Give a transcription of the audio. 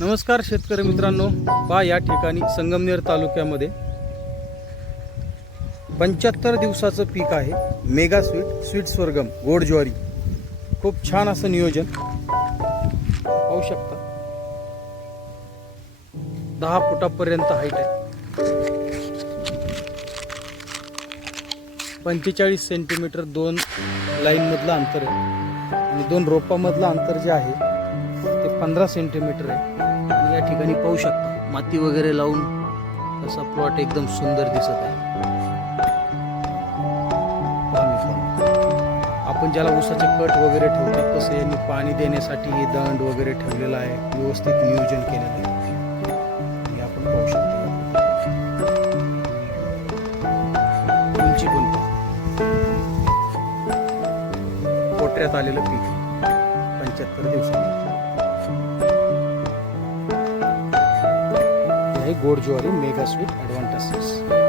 नमस्कार शेतकरी मित्रांनो पा या ठिकाणी संगमनेर तालुक्यामध्ये पंच्याहत्तर दिवसाचं पीक आहे मेगा स्वीट स्वीट स्वर्गम गोड ज्वारी. खूप छान असं नियोजन. पाहू शकता. दहा फुटापर्यंत हाईट आहे. पंचेचाळीस सेंटीमीटर दोन लाईनमधलं अंतर आहे. आणि दोन रोपामधलं अंतर जे आहे ते पंधरा सेंटीमीटर आहे. या ठिकाणी पाहू शकता. माती वगैरे लावून तसा प्लॉट एकदम सुंदर दिसत आहे. आपण ज्याला ऊसाचे कट वगैरे ठेवतो तसं यांनी पाणी देण्यासाठी हे दंड वगैरे ठेवलेला आहे. व्यवस्थित नियोजन केलेलं आहे. आपण पाहू शकतो. उंची पण. पहा. आलेलं पीक पंच्याहत्तर दिवसात हे आहे गोड ज्वारी मेगा स्वीट ॲडव्हान्टेजेस